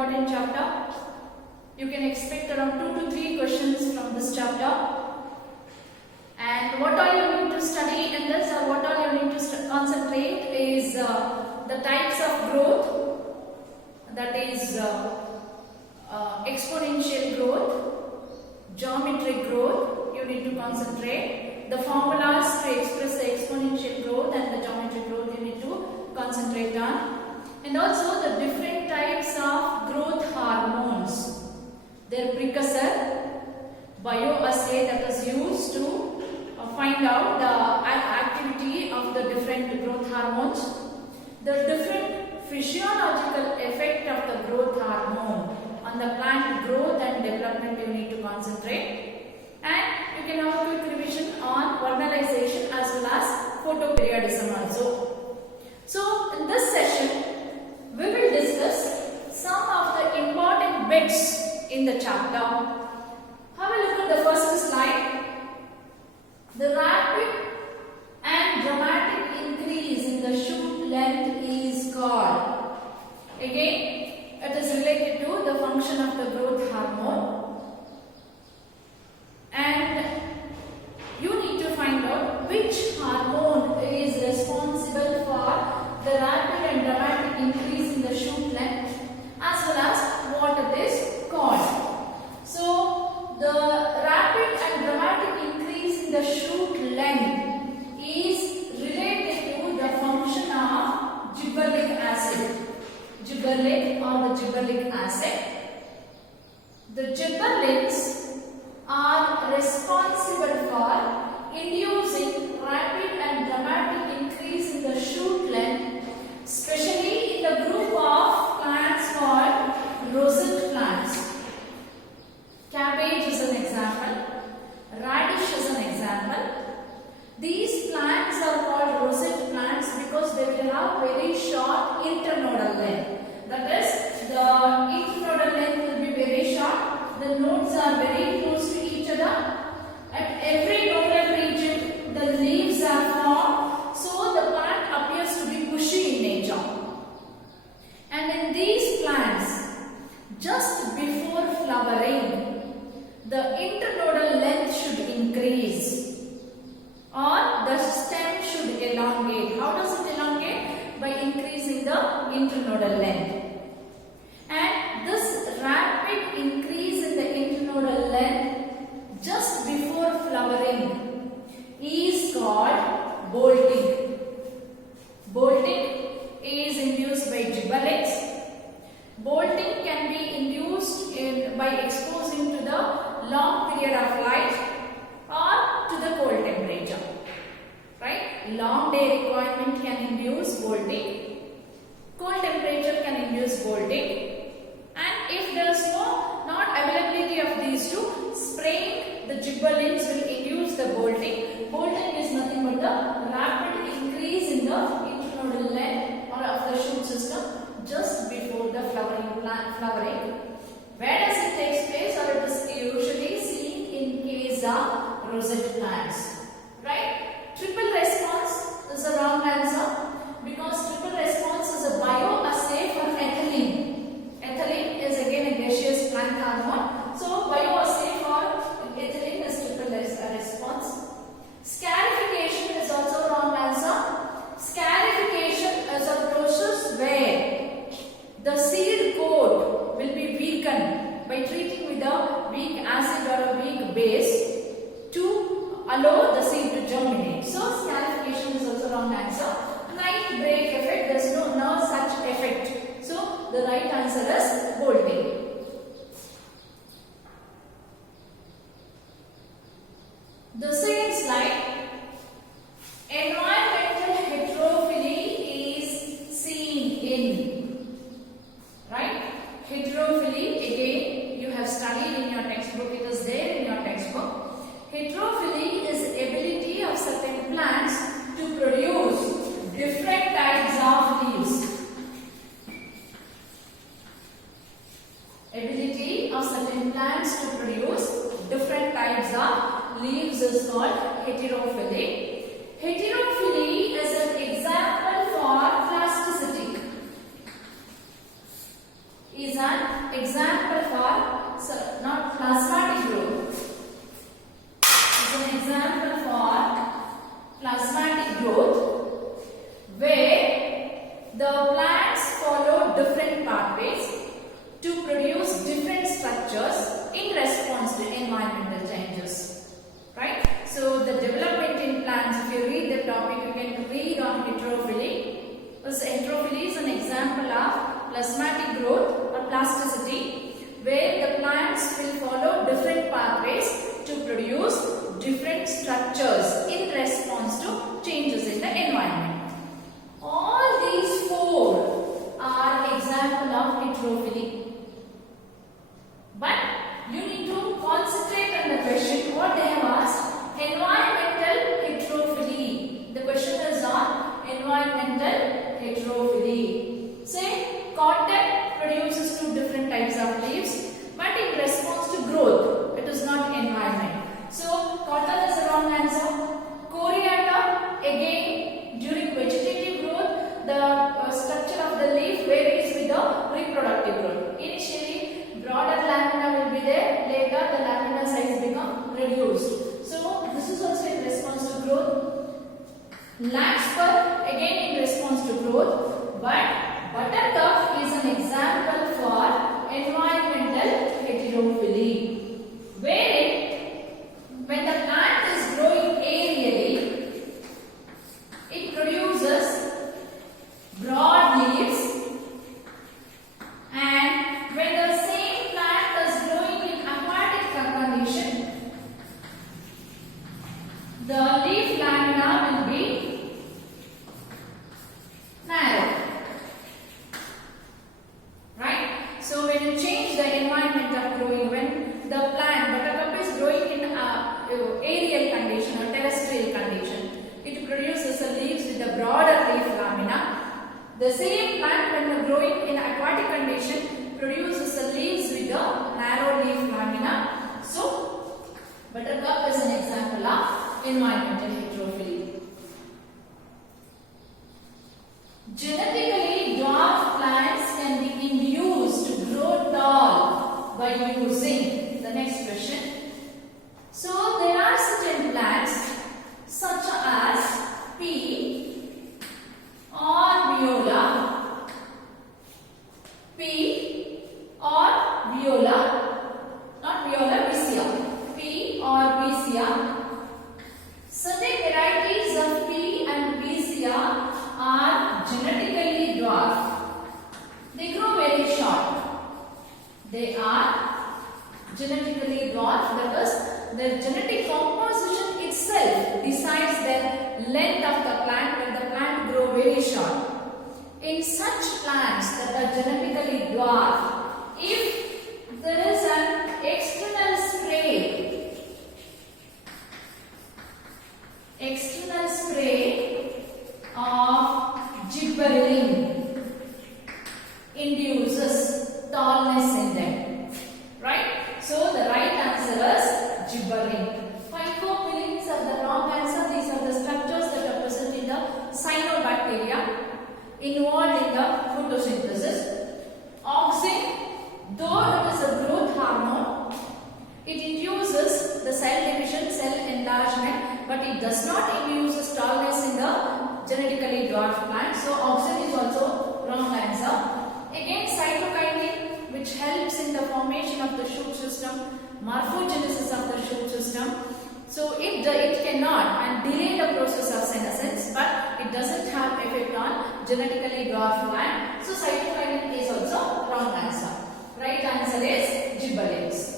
important chapter. You can expect around 2 to 3 questions from this chapter. And what all you need to study in this, or what all you need to concentrate is the types of growth, that is exponential growth, geometric growth. You need to concentrate the formulas to express the exponential growth and the geometric growth. You need to concentrate on, and also the different types of growth hormones, their precursor, bioassay that is used to find out the activity of the different growth hormones, the different physiological effect of the growth hormone on the plant growth and development. You need to concentrate, and you can have a quick revision on vernalization as well as photoperiodism also. So in this session we will discuss some of the important bits in the chapter. Have a look at the first slide. The rapid and dramatic increase in the shoot length is called. Again, it is related to the function of the growth hormone, and you need to find out which hormone is responsible for the rapid and dramatic increase in the shoot length, as well as what it is called. So the rapid and dramatic increase in the shoot length is related to the function of gibberellic acid. Gibberellic or the gibberellic acid. The gibberellins are responsible for inducing rapid and dramatic increase in the shoot length, especially in the group of plants called rosette plants. Cabbage is an example, radish is an example. These plants are called rosette plants because they will have very short internodal length. That is, the internodal length will be very short. The nodes are very close to each other. At every nodal region, the leaves are formed, so the plant appears to be bushy in nature. And in these plants, just before flowering, the internodal length should increase, or the stem should elongate. How does it elongate? By increasing the internodal length. And this rapid increase in the internodal length just before flowering is called bolting. Bolting is induced by gibberellins. Bolting can be induced by exposing to the long period of light or to the cold temperature. Right? Long day requirement can induce bolting. Cold temperature can induce bolting. And if there is not availability of these two, spraying the gibberellins will induce the bolting. Bolting is nothing but the rapid increase in the internodal length or of the shoot system just before the flowering. Where does it take place, or it is usually seen in case of rosette plants? Right? Triple response is a wrong answer, because triple response is a bioassay for ethylene. Ethylene is again a gaseous plant hormone. So bioassay for ethylene is triple response. Scarification is also wrong answer. Scarification is a process where the seed coat will be weakened by treating with a weak acid or a weak base to allow the seed to germinate. So scarification is also wrong answer. Night break effect, there is no such effect. So the right answer is bolting. The second slide, environmental heterophily is seen in. Right? Heterophily, again you have studied in your textbook, it is there in your textbook. Heterophily is ability of certain plants to produce different types of leaves. Ability of certain plants to produce different types of leaves is called heterophily. Heterophily is an example for plasticity. is an example for, not plasmatic growth, is an example for plasmatic growth where the plants follow different pathways to produce different structures in response to environmental changes. Right? So the development in plants, if you read the topic, you can read on heterophily. This heterophily is an example of plasmatic growth or plasticity, where the plants will follow different pathways to produce different structures in response to changes in the environment. All these four are example of heterophily. But you need to concentrate on the question what they have asked. Environmental heterophily. The question is on environmental heterophily. Say cotton produces two different types of leaves, but in response to growth, it is not environment. So cotton is the wrong answer. Coriander, again during vegetative growth, the structure of the leaf varies with the reproductive growth. Initially, broader lamina will be there. Later, the lamina size become reduced. So this is also in response to growth. Larkspur again in response to growth, but buttercup is an example for environmental heterophily, wherein when the plant is growing aerially, it produces broad leaves, and when the same plant is growing in aquatic condition, the leaf lamina will be narrow. Right? So when you change the environment of growing, when the plant buttercup is growing in aerial condition or terrestrial condition, it produces the leaves with a broader leaf lamina. The same plant when growing in aquatic condition produces the leaves with a narrow leaf lamina. So buttercup is an example of environmental heterophily. Genetically dwarf plants can be induced to grow tall by using the next question. So there are certain plants such as pea or viola, pea or viola, not viola, vicia, pea or vicia. Certain varieties of pea and vicia are genetically dwarf. They grow very short. They are genetically dwarf because their genetic composition itself decides the length of the plant when the plant grow very short. In such plants that are genetically dwarf, if there is an external spray of gibberellin induces tallness in them. Right? So the right answer is gibberellin. Phycophilins are the wrong answer. These are the structures that are present in the cyanobacteria involved in the photosynthesis. Auxin, though it is a growth hormone, it induces the cell division, cell enlargement, but it does not induce tallness in the genetically dwarf plant. So auxin is also wrong answer. Again, cytokinin, which helps in the formation of the shoot system, morphogenesis of the shoot system. So it cannot and delay the process of senescence, but it doesn't have effect on genetically dwarf plant. So cytokinin is also wrong answer. Right answer is gibberellins.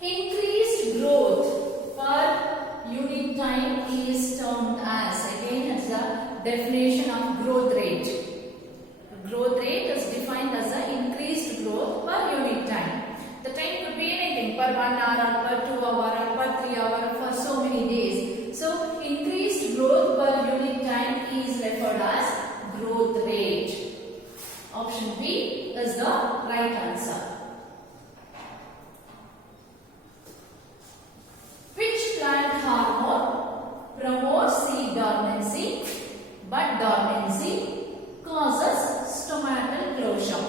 Increased growth per unit time is termed as, again it's a definition of growth rate. Growth rate is defined as the increased growth per unit time. The time could be anything, per 1 hour or per 2 hour or per 3 hour for so many days. So increased growth per unit time is referred as growth rate. Option B is the right answer. Which plant hormone promotes seed dormancy but dormancy causes stomatal closure.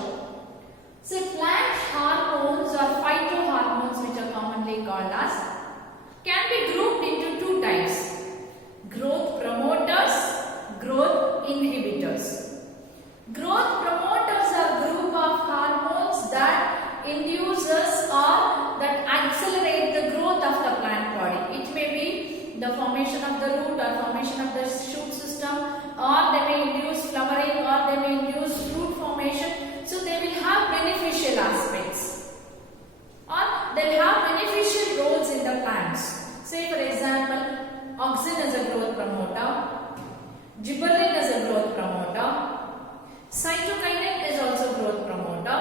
So plant hormones or phytohormones, which are commonly called as, can be grouped into two types: growth promoters, growth inhibitors. Growth promoters are a group of hormones that induces or that accelerate the growth of the plant body. It may be the formation of the root or formation of the shoot system, or they may induce flowering, or they may induce fruit formation. So they will have beneficial aspects, or they'll have beneficial roles in the plants. Say for example, auxin is a growth promoter, gibberellin is a growth promoter, cytokinin is also growth promoter.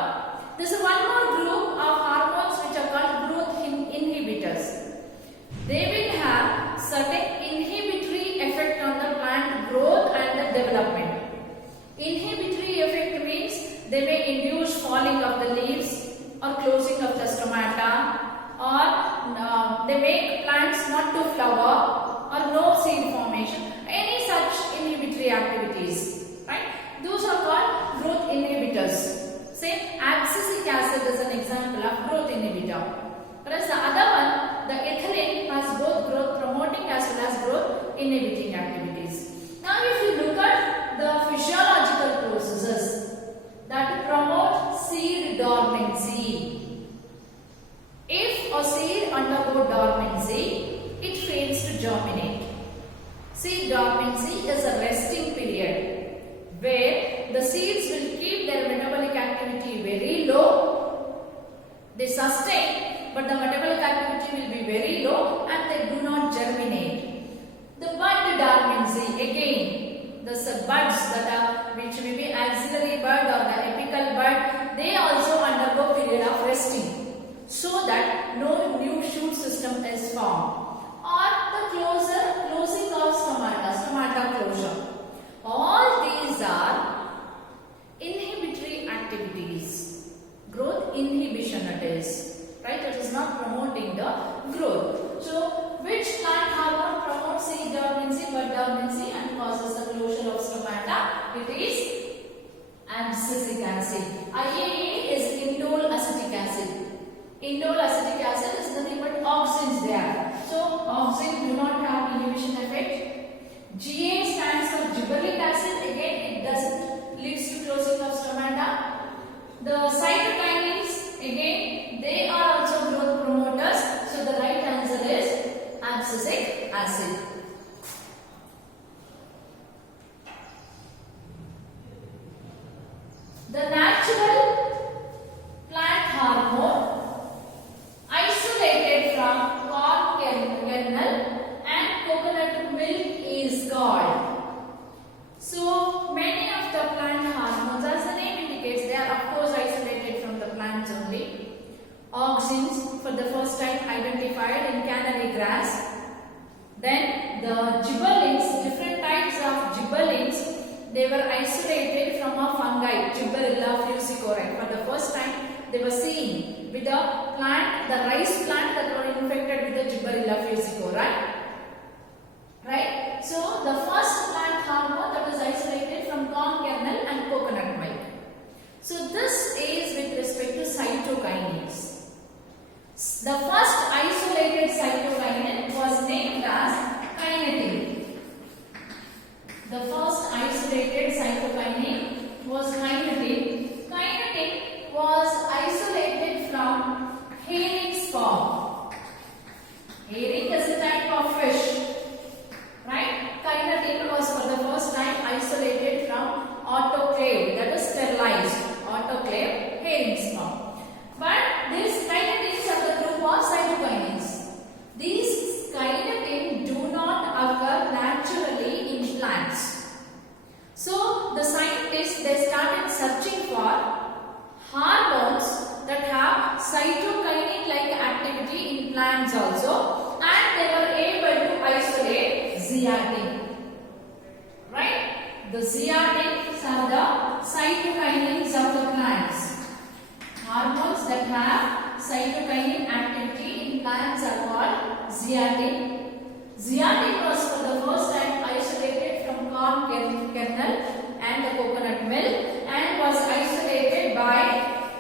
There is one more group of hormones which are called growth inhibitors. They will have certain inhibitory effect on the plant growth and the development. Inhibitory effect means they may induce falling of the leaves or closing of the stomata, or they make plants not to flower or no seed formation. Any such inhibitory activities, right? Those are called growth inhibitors. Say abscisic acid is an example of growth inhibitor. Whereas the other one, the ethylene, has both growth promoting as well as growth inhibiting activities. Now if you look at the physiological processes that promote seed dormancy. If a seed undergoes dormancy, it fails to germinate. Seed dormancy is a resting period where the seeds will keep their metabolic activity very low. They sustain, but the metabolic activity will be very low and they do not germinate. The bud dormancy, again, the buds that are, which may be axillary bud or the apical bud, they also undergo period of resting so that no new shoot system is formed. Or the closing of stomata closure. All these are inhibitory activities. Growth inhibition it is, right? It is not promoting the growth. So, which plant hormone promotes seed dormancy, bud dormancy and causes the closure of stomata? It is abscisic acid. IAA is indole acetic acid. Indole acetic acid is nothing but auxins there. So, auxin do not have inhibition effect. GA stands for gibberellic acid. Again, it doesn't leads to closing of stomata. The cytokinins, again, they are also growth promoters. So, the right answer is abscisic acid. The natural plant hormone isolated from corn kernel and coconut milk is called. So many of the plant hormones, as the name indicates, they are of course isolated from the plants only. Auxins for the first time identified in canary grass. Then the gibberellins, different types of gibberellins, they were isolated from a fungi, Gibberella fusicoride. For the first time, they were seen with the plant, the rice plant that were infected with the Gibberella fusicoride. Right? So, the first plant hormone that was isolated from corn kernel and coconut milk. So, this is with respect to cytokinins. The first isolated cytokinin was named as kinetin. The first isolated cytokinin was kinetin. Kinetin was isolated from herring sperm. Herring is a type of fish, right? Kinetin was for the first time isolated from autoclave, that is sterilized, autoclave herring sperm. But these kinetins are the group of cytokinins. These kinetin do not occur naturally in plants. So the scientists, they started searching for hormones that have cytokinin-like activity in plants also, and they were able to isolate zeatin. Right? The zeatins are the cytokinins of the plants. Hormones that have cytokinin activity in plants are called zeatin. Zeatin was for the first time isolated from corn kernel kernel and the coconut milk, and was isolated by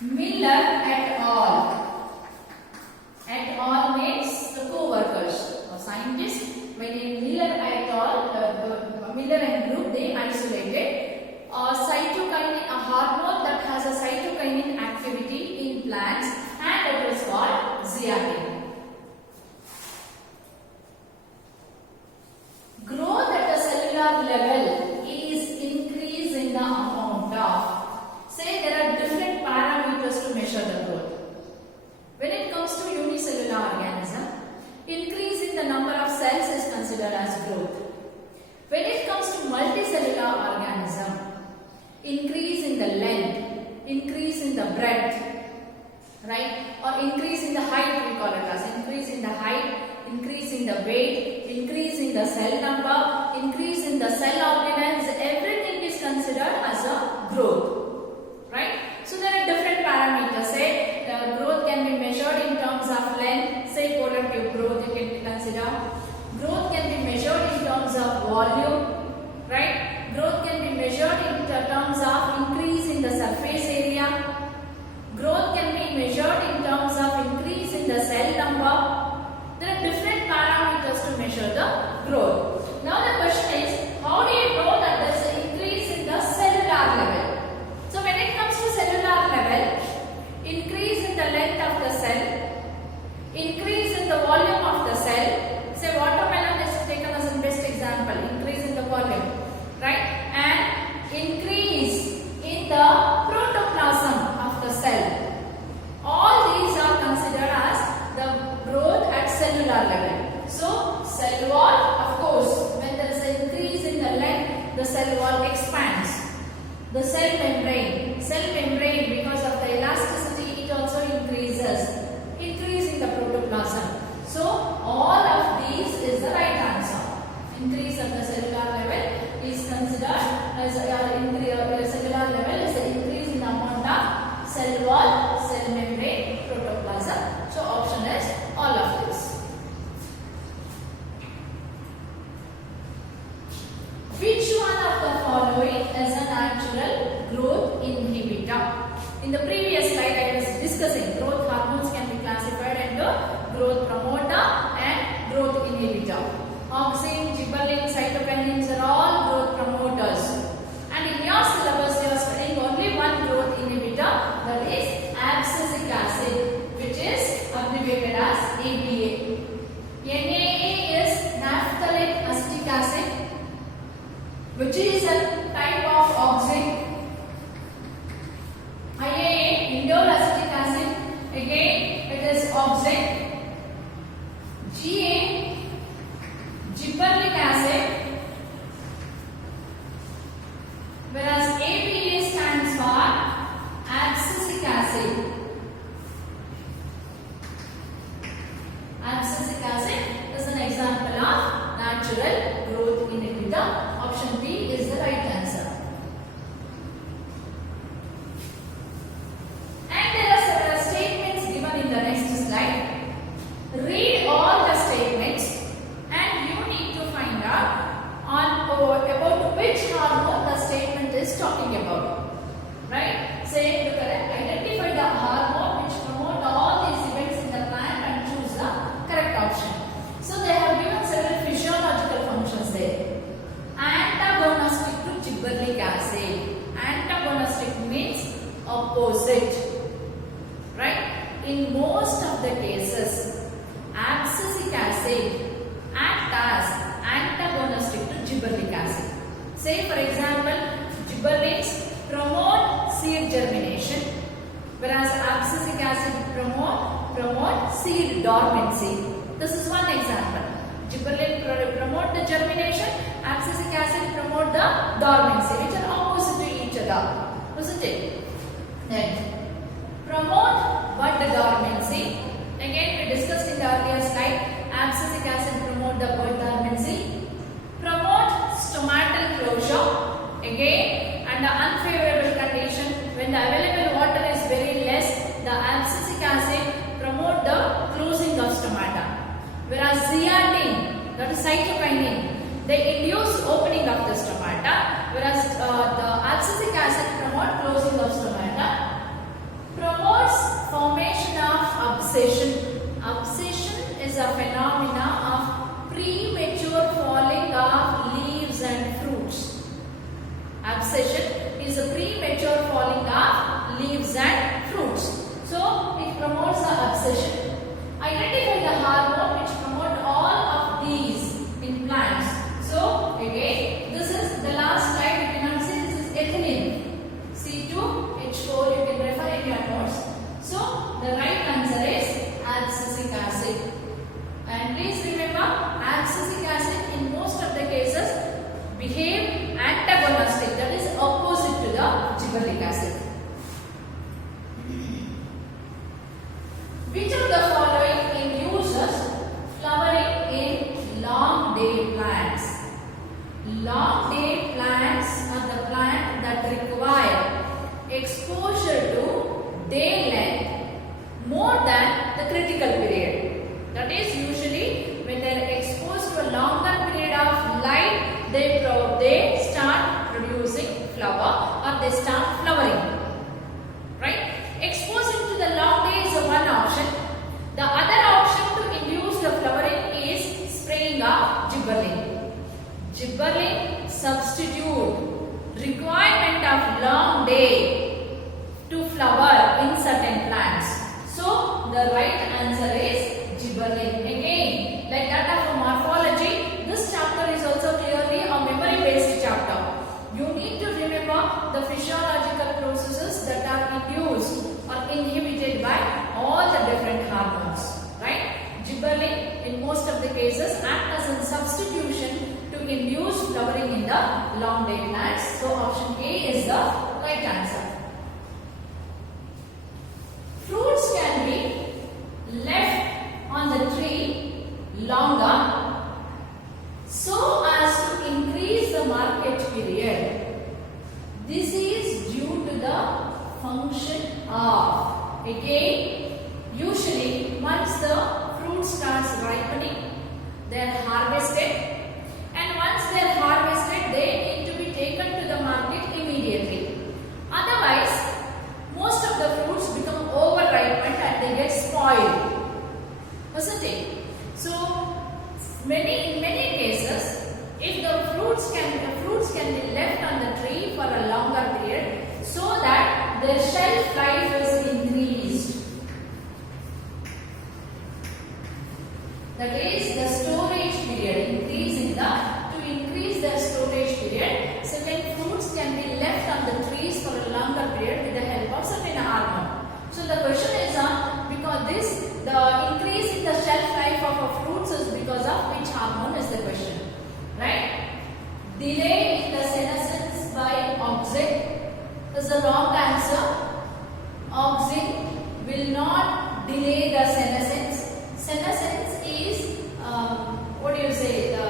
Miller et al. Et al means the co-workers or scientists. When Miller et al, Miller and group, they isolated cytokinin, a hormone that has a cytokinin activity in plants, and it was called zeaxanthin. Growth at the cellular level is increase in the amount of, say there are different parameters to measure the growth. When it comes to unicellular organism, increase in the number of cells is considered as growth. When it comes to multicellular organism, increase in the length, increase in the breadth, right, or increase in the height, we call it as increase in the height, increase in the weight, increase in the cell number, increase in the cell ordinance, everything is considered as a growth, right? So there are different parameters. Say growth can be measured in terms of length, say polar tube growth you can consider. Growth can be measured in terms of volume, right? Growth can be measured in terms of increase in the surface area. Growth can be measured in terms of increase in the cell number. There are different parameters to measure the growth. Now the question is, how do you know that there is an increase in the cellular level? So when it comes to cellular level, increase in the length of the cell, increase in the volume of the cell. Say watermelon is taken as a best example, increase in the volume, right? And increase in the protoplasm of the cell. All these are considered as the growth at cellular level. So cell wall, of course, when there is an increase in the length, the cell wall expands. The cell membrane because of the elasticity, it also increases, increasing the protoplasm. So all of these is the right answer. Increase at the cellular level is considered as cellular level is the increase in the amount of cell wall, cell membrane, protoplasm. So option is all of this. Which one of the following is a natural growth inhibitor? In the previous slide I was discussing growth hormones can be classified into growth promoter and growth inhibitor. Auxin, gibberellin, cytokinins are all growth promoters. And in your syllabus you are studying only one growth inhibitor, that is abscisic acid, which is abbreviated as ADA. NAA is naphthalic acetic acid, which is a type of auxin. IAA, indole acetic acid, again it is auxin. GA, gibberellic acid, whereas ABA stands for abscisic acid. Abscisic acid is an example of natural growth inhibitor. Option B is the right answer. And there are several statements given in the next slide. Read all the statements and you need to find out about which hormone the statement is talking about. Right? Say, look at it. Identify the hormone which promote all these events in the plant and choose the correct option. So they have given several physiological functions there. Antagonistic to gibberellic acid. Antagonistic means opposite. Right? In most of the cases, abscisic acid act as antagonistic to gibberellic acid. Say for example, gibberellins promote seed germination, whereas abscisic acid promote seed dormancy. This is one example. Gibberellin promote the germination, abscisic acid promote the dormancy, which are opposite to each other, isn't it? Then promote bud dormancy. Again, we discussed in the earlier slide. Abscisic acid promote the bud dormancy. Promote stomatal closure. Again, under unfavorable condition, when the available water is very less, the abscisic acid promote the closing of stomata. Whereas zeaxanthin, that is cytokinin, they induce opening of the stomata. that require exposure to day length more than the critical period. That is, usually when they are exposed to a longer period of light, they start producing flower or they start flowering. Right? Exposing to the long day is one option. The other option to induce the flowering is spraying of gibberellin. Gibberellin substitute requirement of long day to flower in certain plants. So the right answer is gibberellin. Again, like that of morphology, this chapter is also clearly a memory based chapter. You need to remember the physiological processes that are induced or inhibited by all the different hormones. Right? Gibberellin in most of the cases act as a substitution to induce flowering in the long day plants. So option A is the right answer. Fruits can be left on the tree longer so as to increase the market period. This is due to the function of, again, usually once the fruit starts ripening, they are harvested, and once they are harvested, they need to be taken to the market immediately. Otherwise, most of the fruits become over-ripened and they get spoiled, isn't it? So, in many cases, if the fruits can be left on the tree for a longer period, so that their shelf life is increased. That is the storage period, to increase their storage period. Certain fruits can be left on the trees for a longer period with the help of certain hormone. So the question is because the increase in the shelf life of a fruits is because of which hormone is the question, right? Delay in the senescence by auxin is the wrong answer. Auxin will not delay the senescence. Senescence is the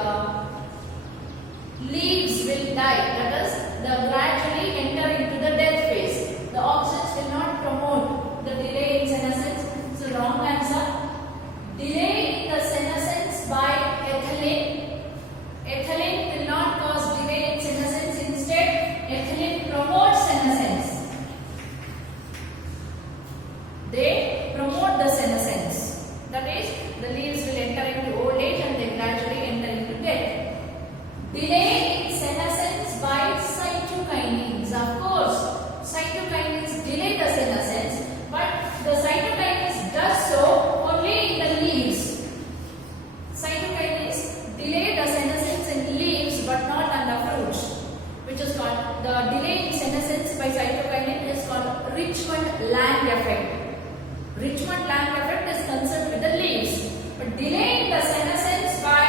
leaves will die. That is, they gradually enter into the death phase. The auxins will not promote the delay in senescence. So wrong answer. Delay in the senescence by ethylene. Ethylene will not cause delay in senescence. Instead, ethylene promotes senescence. They promote the senescence. That is, the leaves will enter into old age and they gradually enter into death. Delay in senescence by cytokinins. Of course, cytokinins delay the senescence, but the cytokinins does so only in the leaves. Cytokinins delay the senescence in leaves but not on the fruits, which is called the delay in senescence by cytokinin is called Richmond-Lang effect. Richmond-Lang effect is concerned with the leaves, but delay in the senescence by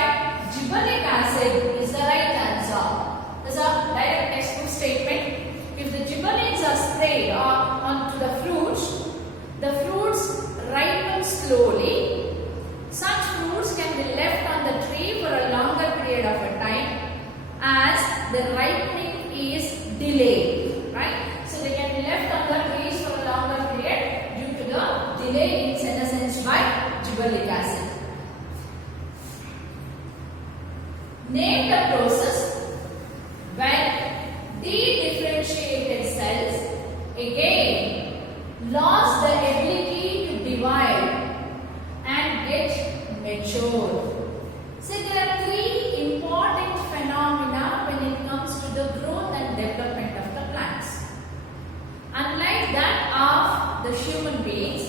gibberellic acid is the right answer. This is a direct textbook statement. If the gibberellins are sprayed onto the fruits ripen slowly. Such fruits can be left on the tree for a longer period of a time as the ripening is delayed. Right? So they can be left on the trees for a longer period due to the delay in senescence by gibberellic acid. Name the process when dedifferentiated cells again lost the ability to divide and get mature. So there are three important phenomena when it comes to the growth and development of the plants. Unlike that of the human beings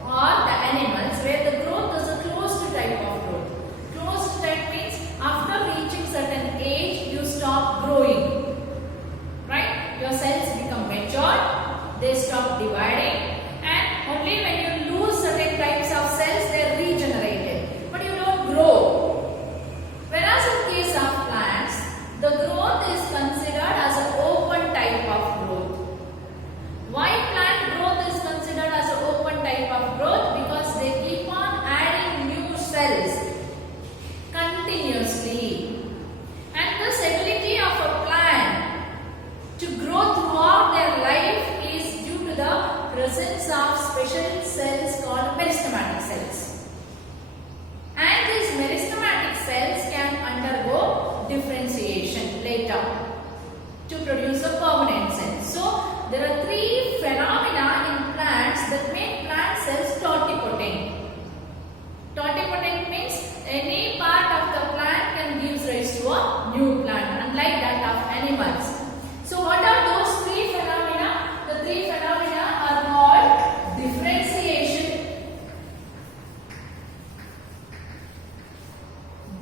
or the animals, where the growth is a closed type of growth. Closed type means after reaching certain age, you stop growing. Right? Your cells become mature, they stop dividing, and only when you lose certain types of cells, they are regenerated. But you don't grow. Whereas in case of plants, the growth is considered as an open type of growth. Why plant growth is considered as an open type of growth? Because they keep on adding new cells continuously. And this ability of a plant to to produce a permanent cell. So there are three phenomena in plants that make plant cells totipotent. Totipotent means any part of the plant can give rise to a new plant, unlike that of animals. So what are those three phenomena? The three phenomena are called differentiation,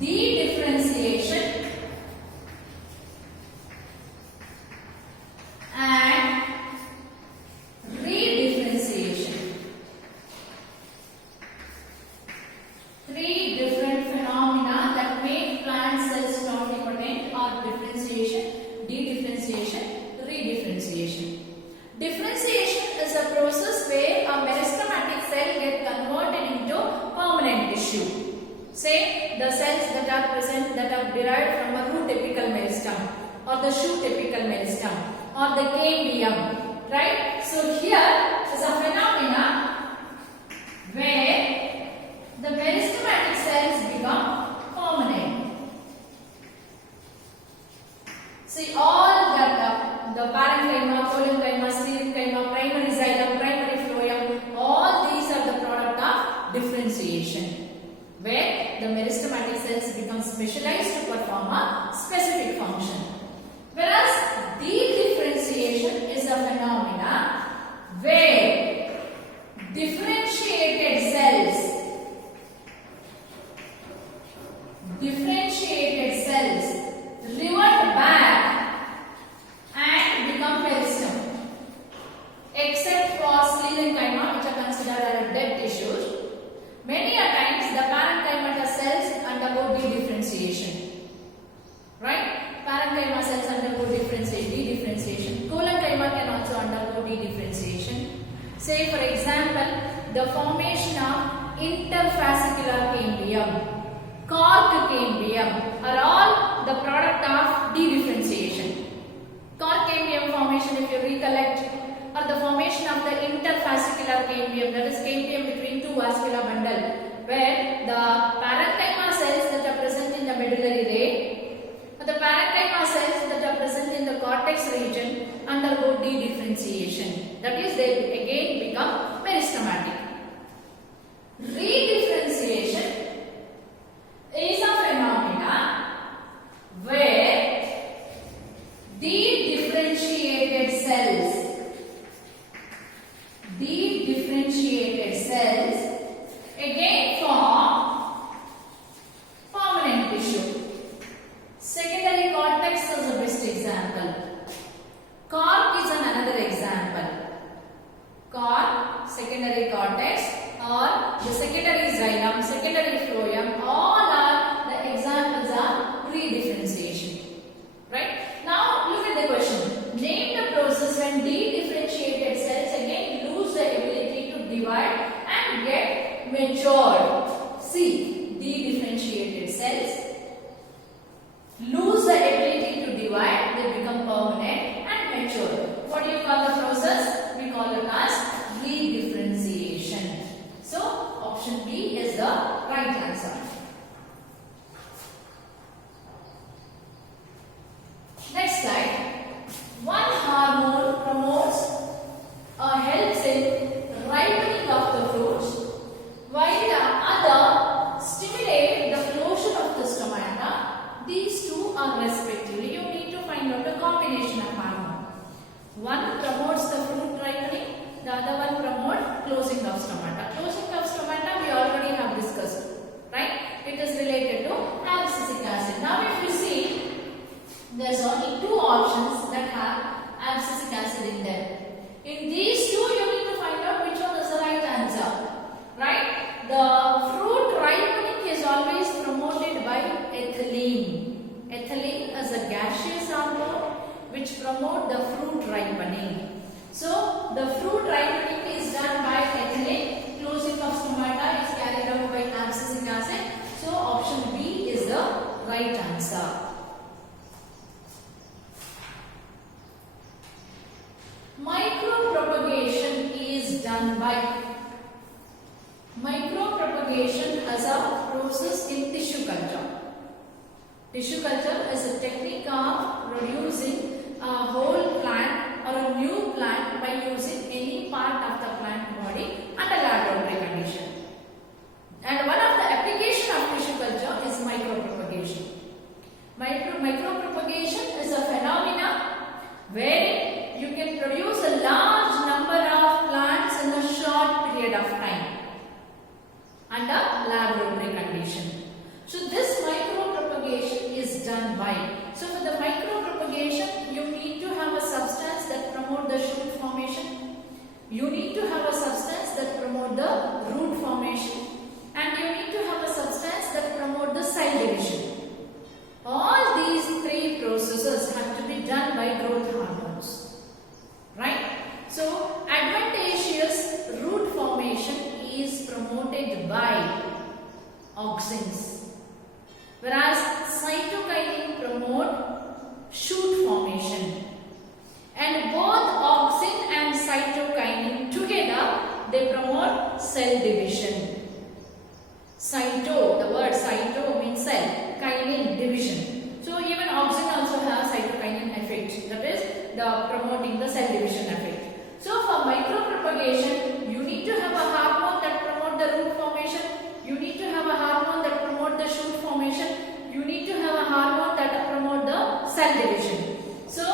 dedifferentiation, and redifferentiation. Three different phenomena that make plant cells totipotent are differentiation, dedifferentiation, redifferentiation. Differentiation is a process where a meristematic cell gets converted into permanent tissue. Say the cells that are present that are derived from a root apical meristem or the shoot apical meristem or the cambium, right? So here is a phenomena where the meristematic cells become permanent. See all that the parenchyma, collenchyma, sclerenchyma, primary xylem, primary phloem, all these are the product of differentiation, where the meristematic cells become specialized to perform a specific function. Whereas dedifferentiation is a phenomena where differentiated cells revert back and become meristem, except for sclerenchyma, which are considered as dead tissues. Many a times the parenchyma cells undergo dedifferentiation, right? Parenchyma cells undergo dedifferentiation. Collenchyma can also undergo dedifferentiation. Say for example, the formation of interfascicular cambium, cork cambium are all the product of dedifferentiation. Cork cambium formation, if you recollect, or the formation of the interfascicular cambium, that is cambium between two vascular bundle, where the parenchyma cells that are present in the medullary ray, or the parenchyma cells that are present in the cortex region undergo dedifferentiation. That is, they again become meristematic. Redifferentiation is a phenomena where dedifferentiated cells again form permanent tissue. Secondary cortex is the best example. Cork is another example. Cork, secondary cortex, or the secondary xylem, secondary phloem, all are the examples of redifferentiation. Right? Now look at the question. Name the process when dedifferentiated cells again lose the ability to divide and get matured. See, dedifferentiated cells lose the ability to divide, they become permanent and mature. What do you call the process? We call it as redifferentiation. So option B is the right answer. Next slide. One hormone promotes or helps in ripening of the fruits, while the other stimulate the closure of the stomata. These two are respectively. You need to find out the combination of hormone. One promotes the fruit ripening, the other one promotes closing of stomata. Closing of stomata we already have discussed, right? It is related to abscisic acid. Now if you see, there's only two options that have abscisic acid in them. In these two, you need to find out which one is the right answer, right? The fruit ripening is always promoted by ethylene. Ethylene is a gaseous hormone which promote the fruit ripening. So the fruit ripening is done by ethylene. Closing of stomata is carried out by abscisic acid. So option B is the right answer. Micropropagation is done by. Micropropagation as a process in tissue culture. Tissue culture is a technique of producing you need to have a substance that promote the root formation, and you need to have a substance that promote the cell division. All these three processes have to be done by growth hormones, right? So advantageous root formation is promoted by auxins, whereas cytokinin promote shoot formation. And both auxin and cytokinin together, they promote cell division. Cyto, the word cyto means cell, kinin division. So even auxin also has cytokinin effect, that is the promoting the cell division effect. So for micropropagation, you need to have a hormone that promote the root formation. You need to have a hormone that promote the shoot formation. You need to have a hormone that promote the cell division. So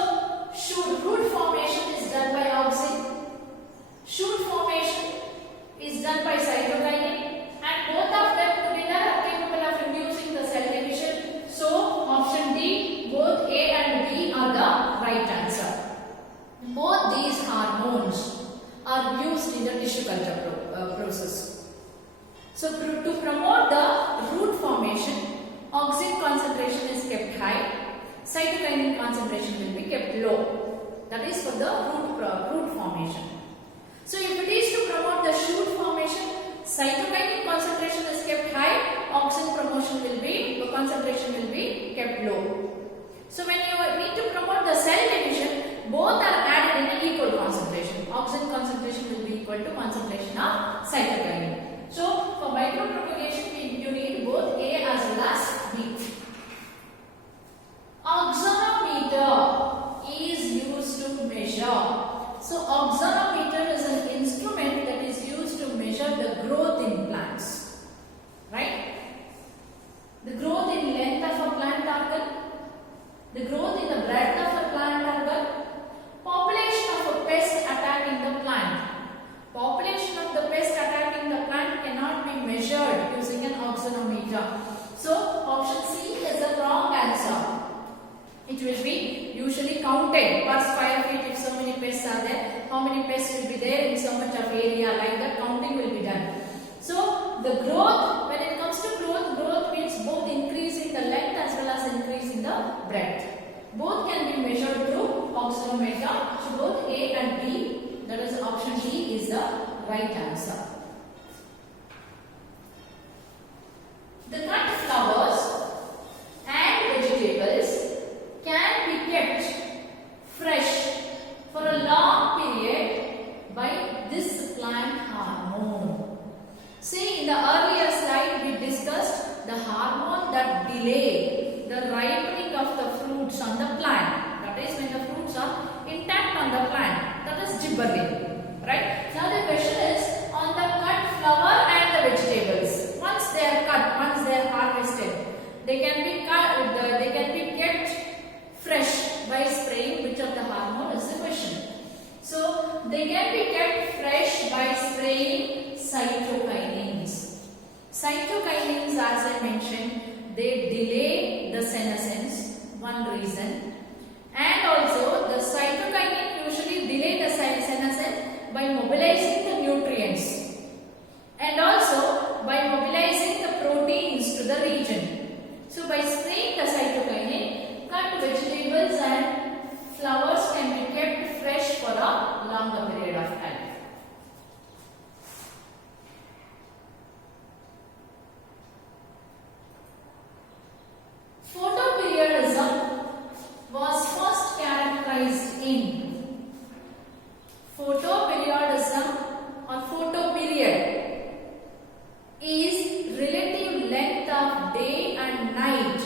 root formation is done by auxin, shoot formation is done by cytokinin, and both of them together are capable of inducing the cell division. So option D, both A and B are the right answer. Both these hormones are used in the tissue culture process. So to promote the root formation, auxin concentration is kept high, cytokinin concentration will be kept low. That is for the root formation. So if it is to promote the shoot formation, cytokinin concentration is kept high, auxin concentration will be kept low. So when you need to promote the cell division, both are added in an equal concentration. Auxin concentration will be equal to concentration of cytokinin. So for micropropagation, you need both A as well as B. Auxinometer is used to measure. So auxinometer is an instrument that is used to measure the growth in plants, right? The growth in length of a plant organ, the growth in the breadth of a plant organ, population of a pest attacking the plant. Population of the pest attacking the plant cannot be measured using an auxinometer. So option C is the wrong answer. It will be usually counted per square feet if so many pests are there, how many pests will be there in so much of area, like that counting will be done. So the growth, when it comes to growth means both increase in the length as well as increase in the breadth. Both can be measured through auxinometer. So both A and B, that is option D, is the right answer. The cut flowers and vegetables can be kept fresh for a long period by this plant hormone. See, in the earlier slide we discussed the hormone that delay the ripening of the fruits on the plant. That is when the fruits are intact on the plant. That is gibberellin, right? Now the question is on the cut flower and the vegetables. Once they are cut, once they are harvested, they can be cut. They can be kept fresh by spraying which of the hormone is the question. So they can be kept fresh by spraying cytokinins. Cytokinins, as I mentioned, they delay the senescence, one reason, and also the cytokinin usually delay the senescence by mobilizing the nutrients and also by mobilizing the proteins to the region. So by spraying the cytokinin, cut vegetables and flowers can be kept fresh for a longer period of time. Photoperiodism was first characterized in photoperiodism or photoperiod is relative length of day and night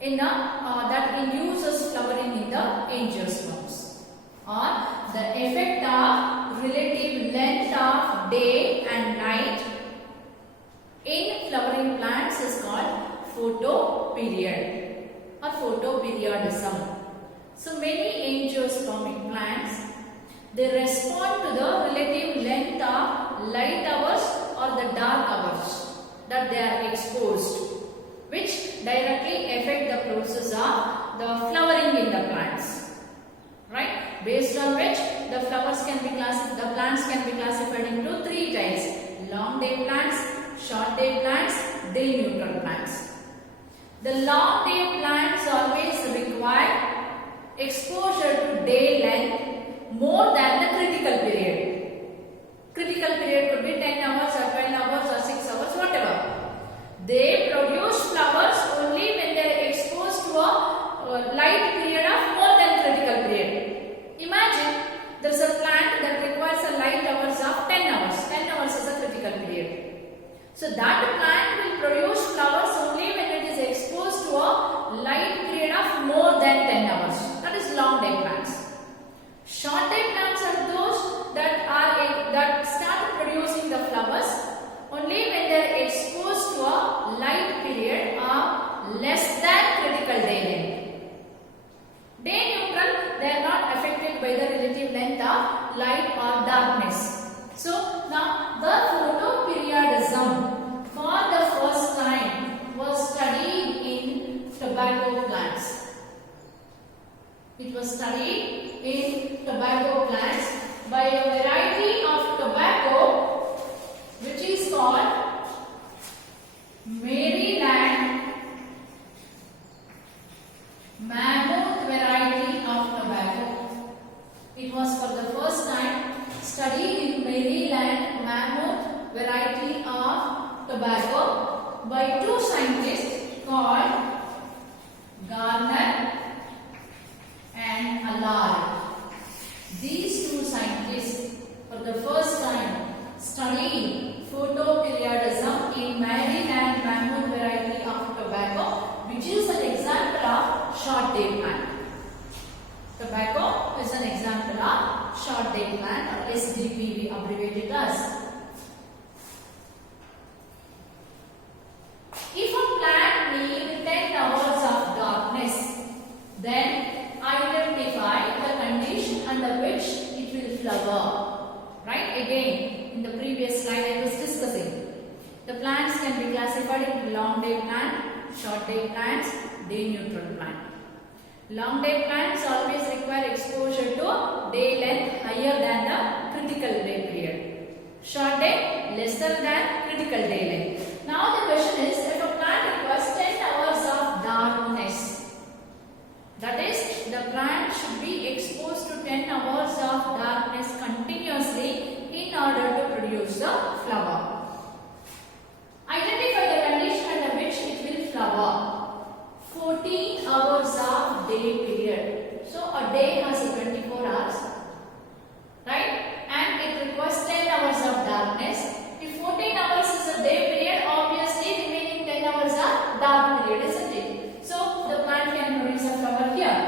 in that induces flowering in the angiosperms, or the effect of relative length of day and night in flowering plants is called photoperiod or photoperiodism. So many angiospermic plants, they respond to the relative length of light hours or the dark hours that they are exposed, which directly affect the process of the flowering in the plants, right? Based on which the flowers can be classified, the plants can be classified into three types: long day plants, short day plants, day neutral plants. The long day plants always require exposure to day length more than the critical period. Critical period could be 10 hours or 12 hours or 6 hours, whatever. They produce flowers only when they are exposed to a light period of more than critical period. Imagine there is a plant that requires a light hours of 10 hours. 10 hours is a critical period. So that plant will produce flowers only when it is exposed to a light period of more than 10 hours. That is long day plants. Short day plants are those that start producing the flowers only when they are exposed to a light period of less than critical day length. Day neutral, they are not affected by the relative length of light or darkness. So now the photoperiodism for the first time was studied in tobacco plants. It was studied in tobacco plants by a variety of tobacco which is called Maryland mammoth variety of tobacco. It was for the first time studied in Maryland mammoth variety of tobacco by two scientists called Garner and Allard. These two scientists for the first time studied photoperiodism in Maryland mammoth variety of tobacco, which is an example of short day plant. Tobacco is an example of short day plant, or SDP we abbreviate it as. If a plant needs 10 hours of darkness, then identify the condition under which it will flower. Right? Again, in the previous slide I was discussing. The plants can be classified into long day plant, short day plants, day neutral plant. Long day plants always require exposure to day length higher than the critical day period. Short day lesser than critical day length. Now the question is, if a plant requires 10 hours of darkness, that is, the plant should be exposed to 10 hours of darkness continuously in order to produce the flower. Identify the condition under which it will flower. 14 hours of day period. So a day has 24 hours, right? And it requires 10 hours of darkness. If 14 hours is a day period, obviously remaining 10 hours are dark period, isn't it? So the plant can produce a flower here.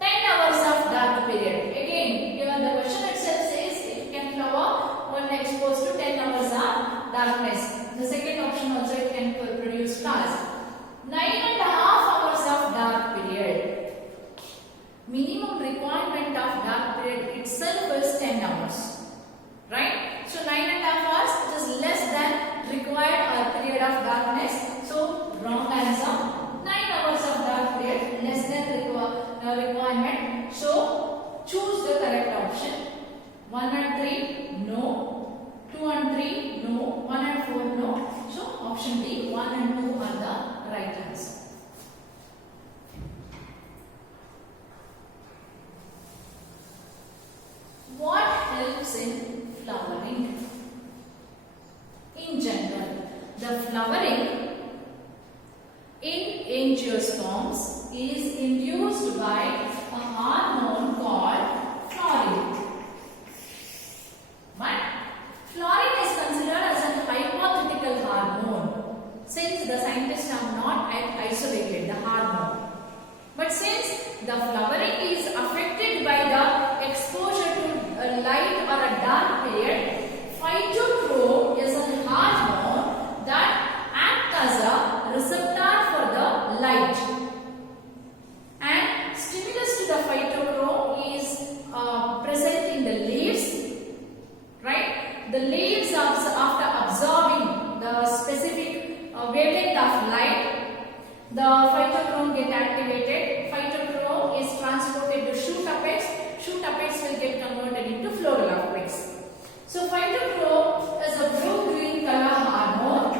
10 hours of dark period. Again, here the question itself says it can flower when exposed to 10 hours of darkness. The second option also, it can produce flowers. 9.5 hours of dark period. Minimum requirement of dark period itself is 10 hours. Right? So 9.5 hours, it is less than required period of darkness. So wrong answer. 9 hours of dark period, less than requirement. So choose the correct option. 1 and 3, no. 2 and 3, no. 1 and 4, no. So option D, 1 and 2 are the right answer. What helps in flowering? In general, the flowering in angiosperms is induced by a hormone called fluorine. But fluorine is considered as an hypothetical hormone since the scientists have not isolated the hormone. But since the flowering is affected by the exposure to a light or a dark period, phytochrome is a hormone that acts as a receptor for the light. And stimulus to the phytochrome is present in the leaves, right? The leaves after absorbing the specific wavelength of light, the phytochrome get activated. Phytochrome is transferred So phytochrome is a blue-green color hormone.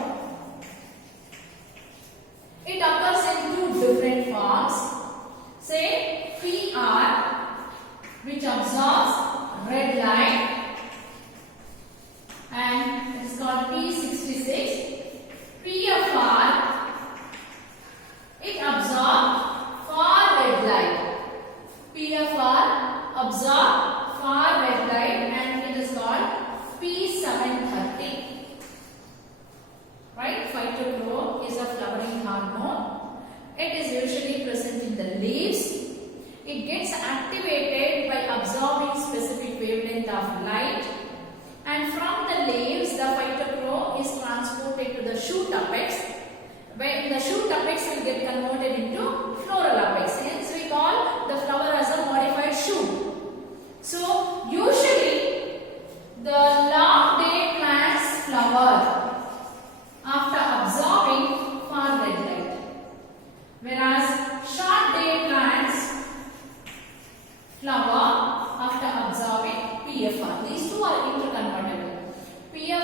It occurs in two different forms. Say PR, which absorbs red light, and it is called P66. PFR, it absorbs far red light. PFR absorbs far red light, and it is called P730. Right? Phytochrome is a flowering hormone. It is usually present in the leaves. It gets activated by absorbing specific wavelength of light, and from the leaves the phytochrome is transported to the shoot apex, where the shoot apex will get converted into floral apex. Hence we call the flower as a modified shoot. So usually the long day plants flower after absorbing far red light, whereas short day plants flower after absorbing PFR. These two are interconvertible. PR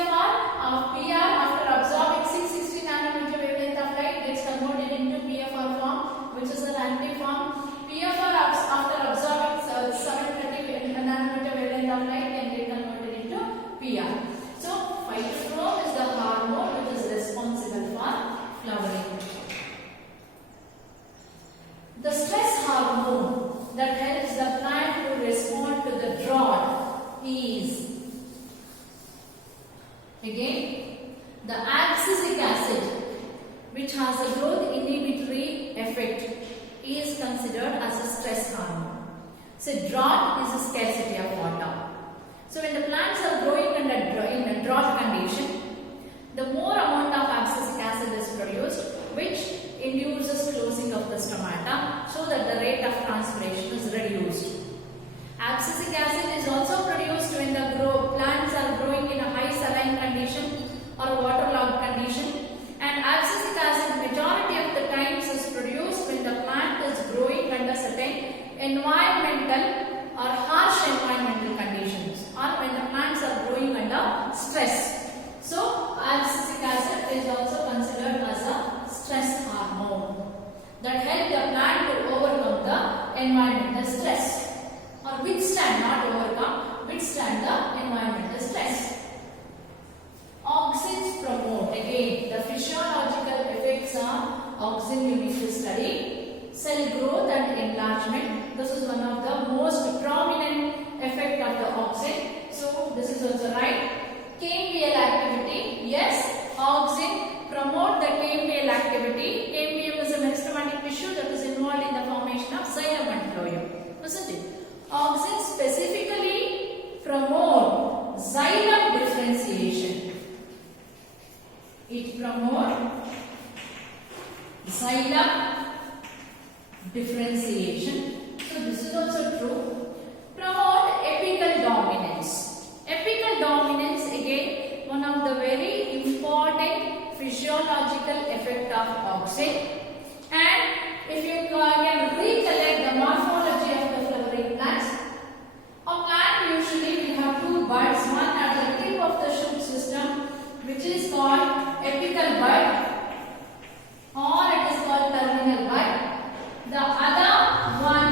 after absorbing 660 nanometer wavelength of light gets converted into PFR form, which is an anti-form. PFR after absorbing 730 nanometer wavelength of light can get converted into PR. So phytochrome is the hormone which is responsible for flowering. The stress hormone that helps the plant to respond to the drought is, again, the abscisic acid, which has a growth inhibitory effect, is considered as a stress hormone. So drought is a scarcity of water. So when the plants are growing in a drought condition, the more amount of abscisic acid is produced, which induces closing of the stomata, so that the rate of transpiration is reduced. Abscisic acid is also produced when the plants are growing in a high saline condition or waterlogged condition, and abscisic acid majority of the times is produced when the plant is growing under certain environmental or harsh environmental conditions, or when the plants are growing under stress. So abscisic acid is also considered as a stress hormone that help the plant to overcome the environmental stress, or withstand, not overcome, withstand the environmental stress. Auxins promote, again, the physiological effects of auxin you need to study. Cell growth and enlargement. This is one of the most prominent effect of the auxin. So this is also right. Cambial activity. Yes, auxin promote the cambial activity. Cambium is a meristematic tissue that is involved in the formation of xylem and phloem, isn't it? Auxin specifically promote xylem differentiation. It promotes xylem differentiation. So this is also true. Promote apical dominance. Apical dominance, again, one of the very important physiological effect of auxin. And if you can recollect the morphology of the flowering plants, a plant usually we have two buds, one at the tip of the shoot system, which is called apical bud, or it is called terminal bud. The other one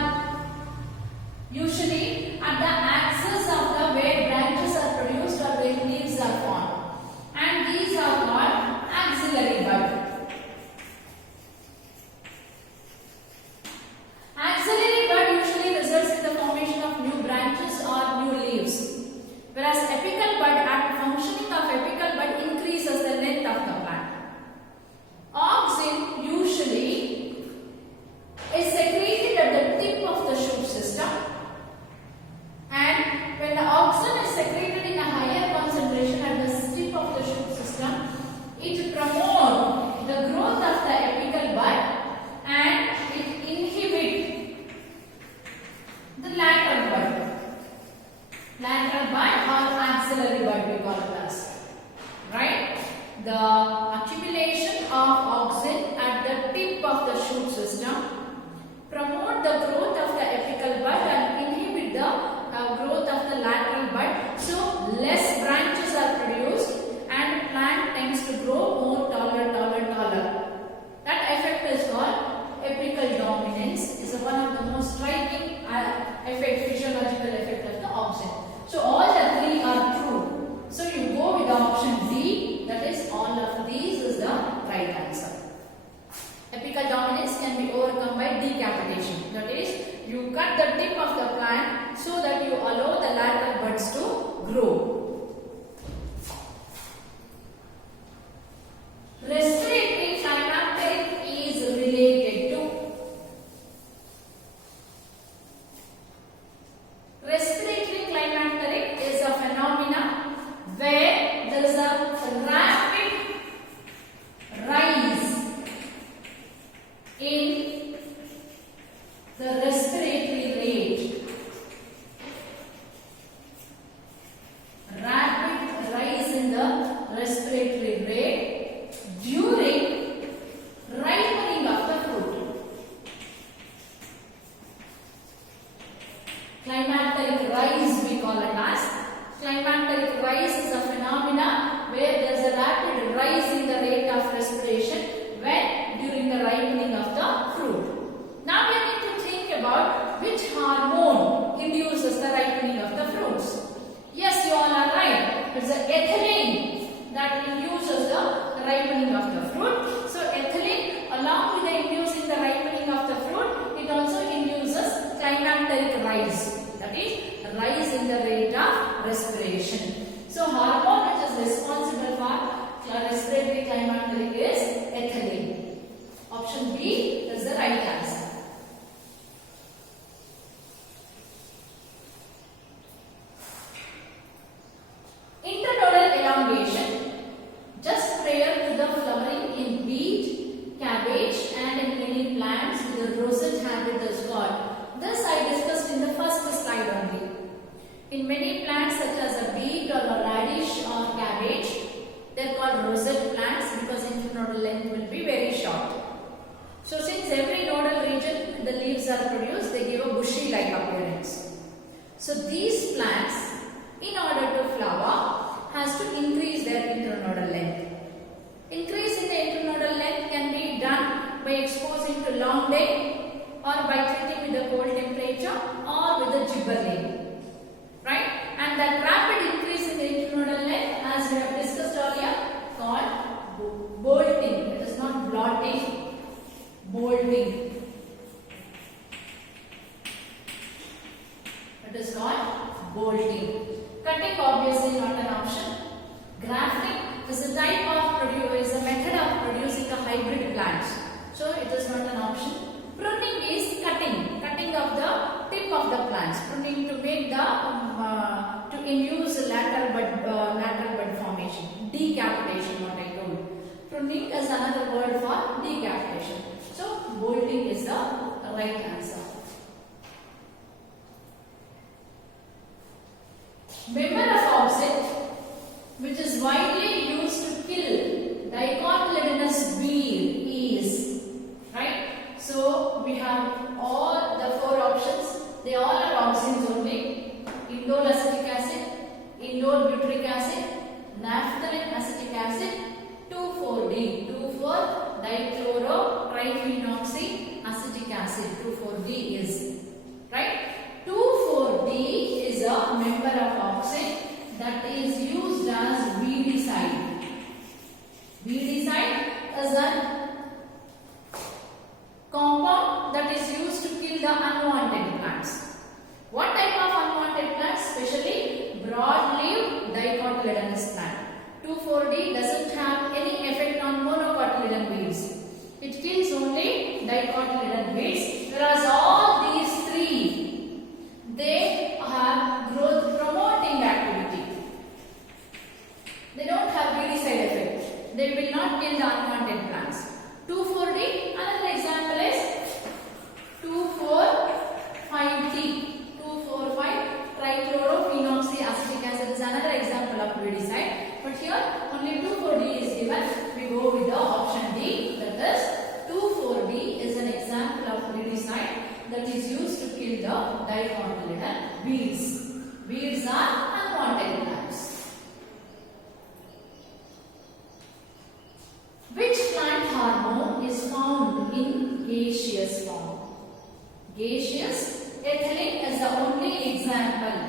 You cut the tip of the plant so that you allow the lateral buds to grow. Respiratory climacteric is related to. Respiratory climacteric is a phenomena where there is a rapid rise in the respiratory rate. Rapid rise in the respiratory rate during ripening of the fruit. Climacteric rise we call it as. Climacteric rise is a phenomena where there is a rapid rise in the rate of respiration when during the ripening of the fruit. Now we need to think about which hormone induces the ripening of the fruits. Yes, you all are right. It's the ethylene that induces the ripening of the fruit. So ethylene, along with the inducing the ripening of the fruit, it also induces climacteric rise. That is, rise in the rate of respiration. So hormone which is responsible for respiratory climacteric is ethylene. Option B is the right answer. Internodal elongation, just prior to the flowering in beet, cabbage and in many plants with a rosette habit is called. This I discussed in the first slide only. In many plants such as a beet or a radish or cabbage, they are called rosette plants because internodal length will be very short. So since every nodal region the leaves are produced, they give a bushy like appearance. So these plants, in order to flower, has to increase their internodal length. Increase in the internodal length can be done by exposing to long day or by treating with a cold temperature or with a gibberelling. Right? And that rapid increase in the internodal length, as we have discussed earlier, called bolting. It is not blotting, bolting. It is called bolting. Cutting obviously not an option. Grafting is a type of is a method of producing a hybrid plant. So it is not an option. Pruning is cutting of the tip of the plants. Pruning to make the to induce lateral bud formation. Decapitation, what I told. Pruning is another word for decapitation. So bolting is the right answer. Member of opposite, which is widely used to kill dicotyledonous weed, is right. So we have all the four options. They all are auxins only. Indole acetic acid, indole butyric acid, naphthalene acetic acid, 2,4-D, 2,4-dichloro triphenoxy acetic acid. 2,4-D is right. 2,4-D is a member of auxin that is used as weedicide. Weedicide is a compound that is used to kill the unwanted plants. What type of unwanted plants? Especially broad-leaved dicotyledonous plant. 2,4-D doesn't have any effect on monocotyledon weeds. It kills only dicotyledon weeds, whereas all these three, they have growth promoting activity. They don't have weedicide effect. They will not kill the unwanted plants. 2,4-D, another example is 2,4,5-T. 2,4,5-trichlorophenolic acetic acid is another example of weedicide. But here only 2,4-D is given. We go with the option D. That is 2,4-D is an example of weedicide that is used to kill the dicotyledon weeds. Weeds are unwanted plants. Which plant hormone is found in gaseous form? Gaseous, ethylene is the only example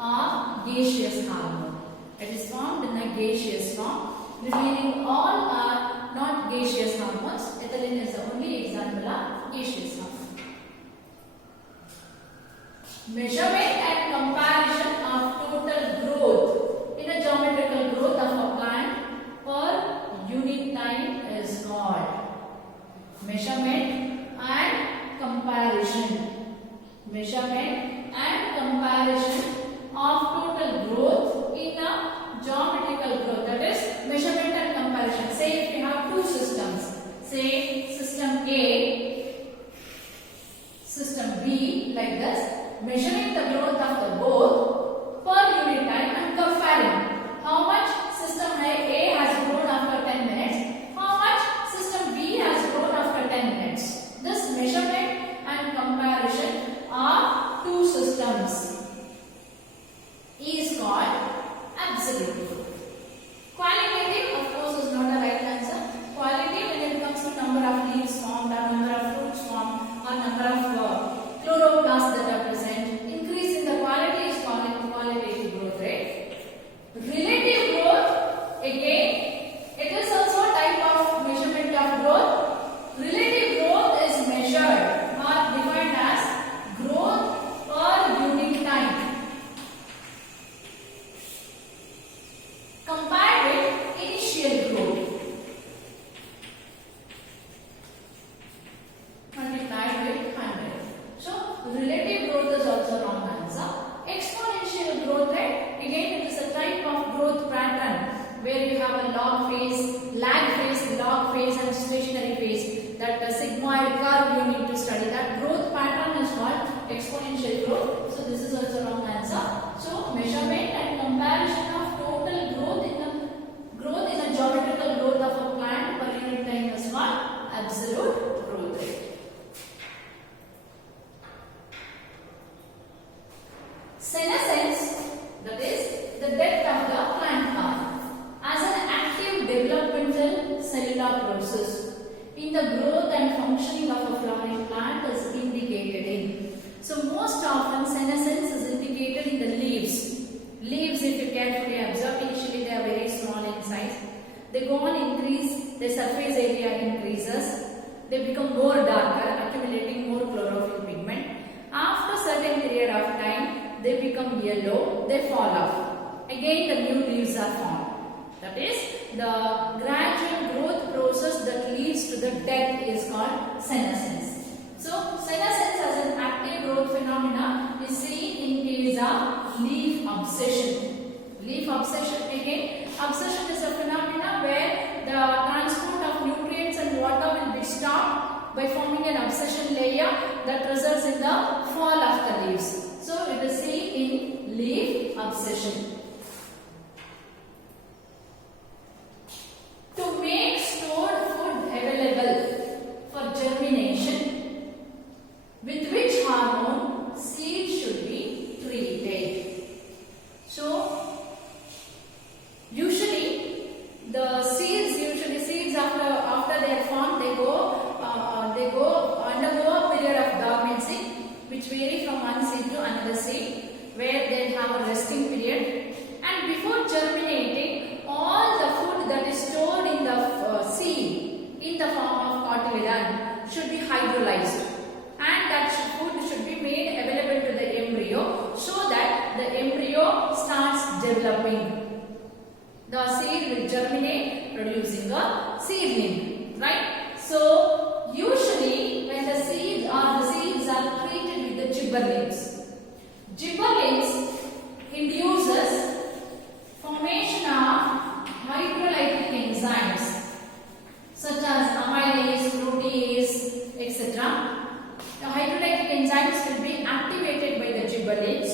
of gaseous hormone. It is found in a gaseous form. Remaining all are not gaseous hormones. Ethylene is the only example of gaseous hormone. Measurement and comparison of total growth in a geometrical growth of a plant per unit time is called measurement and comparison. Measurement and comparison of total growth in a geometrical growth, that is measurement and comparison. Say if we have two systems, say system A, system B, like this, measuring the growth of the both per unit time and comparing how much system A has grown after 10 minutes, how much system B has grown after 10 minutes. This measurement and comparison of two systems is called absolute growth. Qualitative, of course, is not a right answer. Qualitative, when it comes to number of leaves formed, or number of fruits formed, or number of chloroplasts that are present, increase in the quality is called qualitative growth rate. Relative growth, again, it is also a type of measurement of growth. Relative growth is measured or defined as growth per unit time compared with initial growth multiplied with 100. So, relative growth is also wrong answer. Exponential growth rate, again it is a type of growth pattern where you have a log phase, lag phase, log phase and stationary phase. That sigmoid curve you need to study. That growth pattern is called exponential growth. So, this is also wrong answer. So, measurement and comparison of total growth in a geometrical growth of a plant per unit time is called absolute growth rate. Senescence, that is the death of the plant part, as an active developmental cellular process in the growth and functioning of a flowering plant is indicated in. So most often senescence is indicated in the leaves. Leaves, if you carefully observe, initially they are very small in size. They go on increase, the surface area increases, they become more darker, accumulating more chlorophyll pigment. After a certain period of time, they become yellow, they fall off. Again the new leaves are formed. That is, the gradual growth process that leads to the death is called senescence. So, senescence as an active growth phenomena is seen in case of leaf obsession. Leaf obsession, again, obsession is a phenomena where the transport of nutrients and water will be stopped by forming an obsession layer that results in the fall of the leaves. So, it is seen in leaf obsession. To make stored food available for germination, with which hormone seeds should be treated? So, usually the seeds after they are formed, they undergo a period of dormancy, which vary from one seed to another seed, where they have a resting period. And before germinating, all the food that is stored in the seed in the form of cotyledon should be hydrolyzed, and that food should be made available to the embryo so that the embryo starts developing. The seed will germinate, producing a seedling, right? So, usually when the seeds are treated with the gibberellins. Gibberellins induces formation of hydrolytic enzymes such as amylase, protease, etc. The hydrolytic enzymes will be activated by the gibberellins,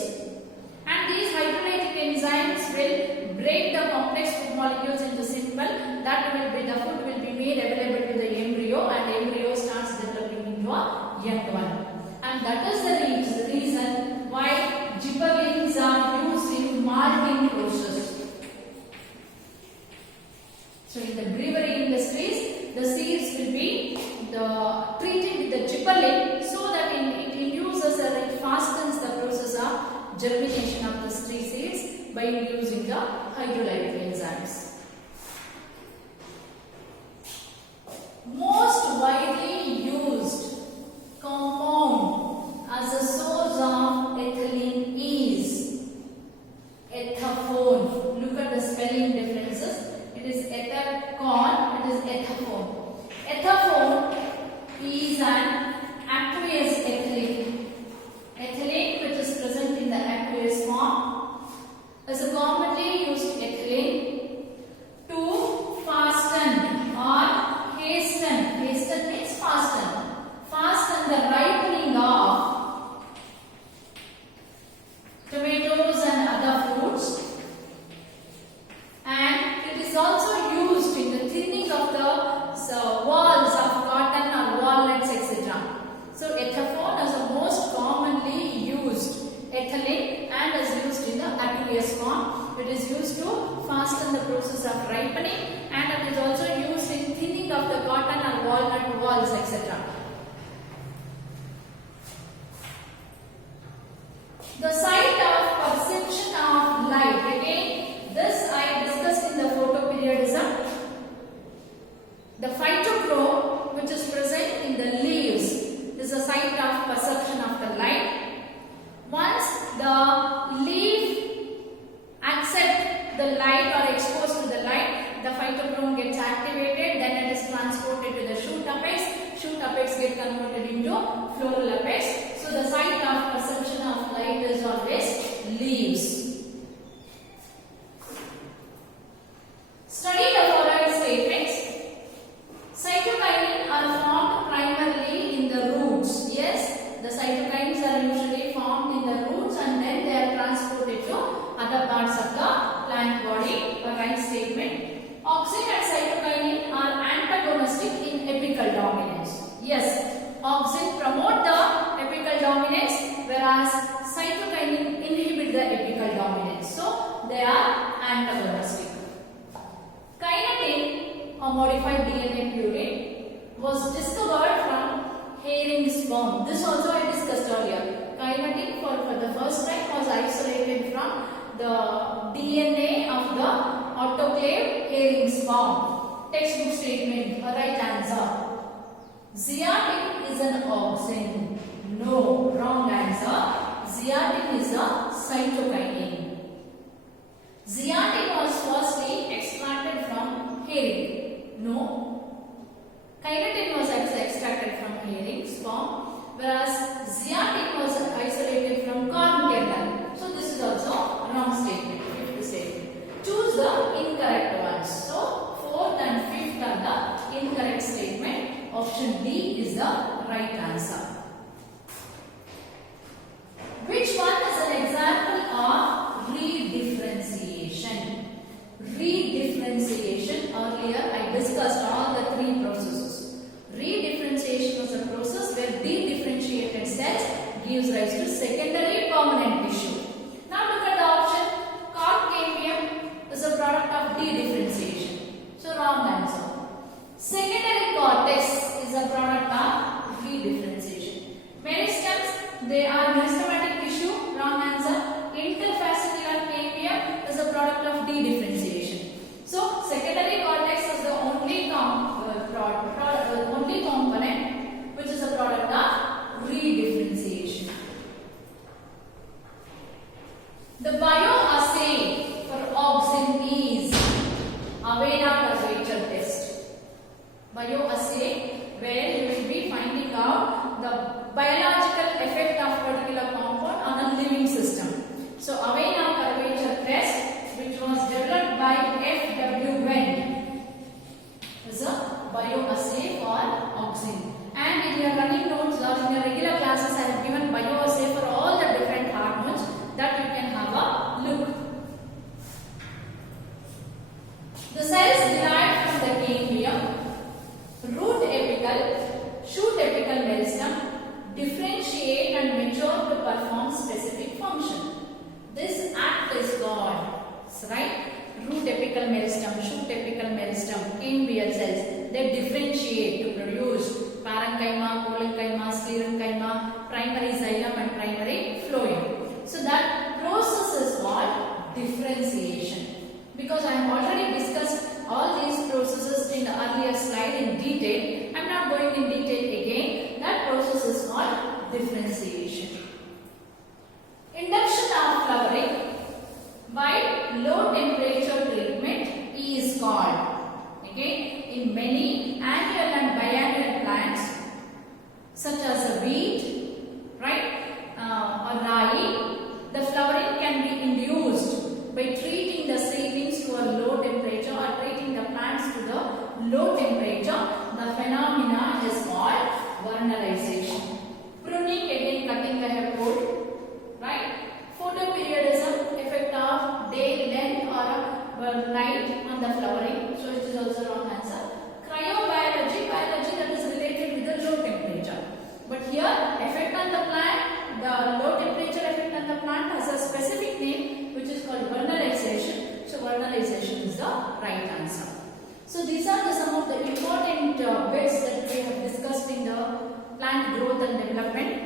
and these hydrolytic enzymes will break the complex food molecules into simple. That will be the food will be made available to the embryo, and embryo starts developing into a young one. And that is the reason why gibberellins are used in malting process. So in the brewery industries, the seeds will be treated with the gibberellin so that it induces or it fastens the process of germination of the seeds by using the hydrolytic enzymes. Most widely used compound as a source of ethylene It is used to fasten the process of ripening, and it is also used in thinning of the cotton or walnut walls, etc. The site of perception of light. Again, this I discussed in the photoperiodism. The phytochrome, which is present in the leaves, is a site of perception of the light. Once the leaf accept the light or exposed to the light, the phytochrome gets activated, then it is transported to the shoot apex. Shoot apex get converted into floral apex. So the site of perception of light is always leaves. Study the following statements. Cytokinin are formed primarily in the roots. Yes, the cytokines are usually formed in the roots and then they are transported to other parts of the plant body. A right statement. Auxin and cytokinin are antagonistic in apical dominance. Yes, auxin promote the apical dominance, whereas cytokinin inhibit the apical dominance. So they are antagonistic. Kinetin, a modified DNA purine, was discovered from herring sperm. This also I discussed earlier. Kinetin for the first time was isolated from the DNA of the autoclave herring sperm. Textbook statement, a right answer. Zeatin is an auxin. No, wrong answer. Zeatin is a cytokinin. Zeatin was firstly extracted from herring. No. Kinetin was extracted from herring sperm, whereas zeatin was isolated from corn kernel. So this is also wrong statement. Fifth statement. Choose the incorrect ones. So fourth and fifth are the incorrect statement. Option B is the right answer. Which one is an example of redifferentiation? Redifferentiation, earlier I discussed all the three processes. Redifferentiation was a process where dedifferentiated cells gives rise to secondary permanent tissue. Now look at the option. Cork cambium is a product of dedifferentiation. So wrong answer. Secondary cortex is a product of redifferentiation. Meristems, they are meristematic tissue. Wrong answer. Interfascicular cambium is a product of dedifferentiation. So secondary cortex is the only component which is a product of redifferentiation. The bioassay for auxin is Avena curvature test. Bioassay, where you will be finding out the biological effect of particular compound on a living system. So Avena curvature test, which was developed by F.W. Wendt, is a bioassay for auxin. And in your running notes or in your regular classes, I have given bioassay for all the different hormones that you can have a look. The cells derived from the cambium, root apical, shoot apical meristem differentiate and mature to perform specific function. This act is called, right? Root apical meristem, shoot apical meristem, cambial cells, they differentiate to produce parenchyma, collenchyma, sclerenchyma, primary xylem and primary phloem. So that process is called differentiation. Because I have already discussed all these processes in the earlier slide in detail, I am not going in detail again. That process is called differentiation. Induction of flowering by low temperature treatment is called. Okay, in many annual and biennial plants such as a wheat, right, or rye, the flowering can be induced by treating the seedlings to a low temperature or treating the plants to the low temperature. The phenomena is called vernalization. Pruning, again cutting the hair coat, right? Photoperiodism, effect of day length or light on the flowering, so it is also wrong answer. Cryobiology, biology that is related with the low temperature. But here, effect on the plant, the low temperature effect on the plant has a specific name which is called vernalization. So these are some of the important bits that we have discussed in the plant growth and development.